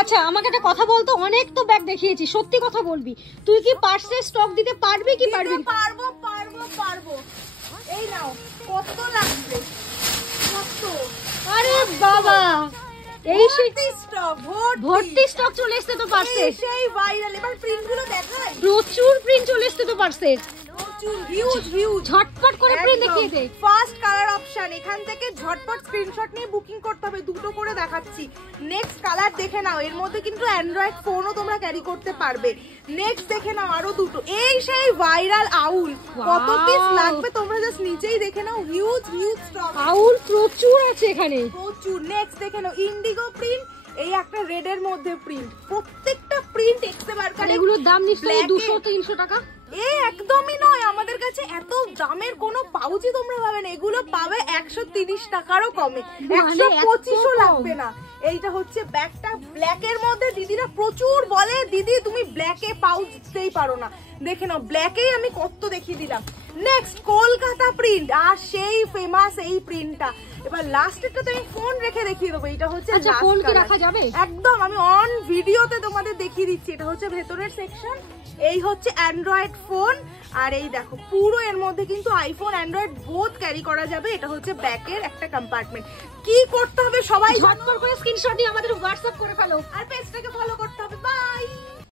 আচ্ছা আমাকে একটা কথা বলতো, অনেক তো ব্যাগ দেখিয়েছি, সত্যি কথা বলবি, তুই কি পার্সেল স্টক দিতে পারবি কি পারবি? পারবো পারবো পারবো। এই নাও, কত লাগবে? কত? আরে বাবা, এই সেই স্টক ভর্তি স্টক চলে এসেছে তো পার্সেল। সেই ভাইরাল। এবার প্রিন্ট গুলো দেখাই। প্রচুর প্রিন্ট চলে এসেছে তো পার্সেল, হিউজ হিউজ। ঝটপট করে প্রিন্ট দেখিয়ে দে। ফার্স্ট কালার অপশন, এখান থেকে ঝটপট স্ক্রিনশট নিয়ে বুকিং করতে হবে। দুটো করে দেখাচ্ছি। নেক্সট কালার দেখে নাও, এর মধ্যে কিন্তু অ্যান্ড্রয়েড ফোনও তোমরা ক্যারি করতে পারবে। নেক্সট দেখে নাও আরো দুটো। এই সেই ভাইরাল আউল, কত পিস লাগবে তোমরা জাস্ট নিচেই দেখে নাও। হিউজ হিউজ স্টক, আউল প্রচুর আছে এখানে, প্রচুর। নেক্সট দেখে নাও ইন্ডিগো প্রিন্ট, এই একটা রেড এর মধ্যে প্রিন্ট, প্রত্যেকটা প্রিন্ট এক্সে মার্কার। এগুলোর দাম নিশ্চয়ই 200-300 টাকা। একদমই নয়, আমাদের কাছে এত দামের কোনো পাউচই তোমরা পাবে না। এগুলো পাবে 130 টাকারও কমে, 125ও লাগবে না। এইটা হচ্ছে ব্যাগটা ব্ল্যাক এর মধ্যে। দিদিরা প্রচুর বলে দিদি তুমি ব্ল্যাকে পাউচ দিতেই পারো না, দেখে নাও ব্ল্যাকেই আমি কত দেখিয়ে দিলাম। নেক্সট কলকাতা প্রিন্ট, আর সেই ফেমাস এই প্রিন্টটা। এবার লাস্টেরটা তো আমি ফোন রেখে দেখিয়ে দেবো। এটা হচ্ছে ফোন কি রাখা যাবে? একদম, আমি অন ভিডিওতে তোমাদের দেখিয়ে দিচ্ছি। এটা হচ্ছে ভেতরের সেকশন, এই হচ্ছে অ্যান্ড্রয়েড ফোন, আর এই দেখো পুরো এর মধ্যে কিন্তু আইফোন অ্যান্ড্রয়েড বোথ ক্যারি করা যাবে। এটা হচ্ছে ব্যাকের একটা কম্পার্টমেন্ট। কি করতে হবে সবাই ঝটপট করে স্ক্রিনশট নিয়ে আমাদের হোয়াটসঅ্যাপ করে ফেলো, আর পেজটাকে ফলো করতে হবে। বাই।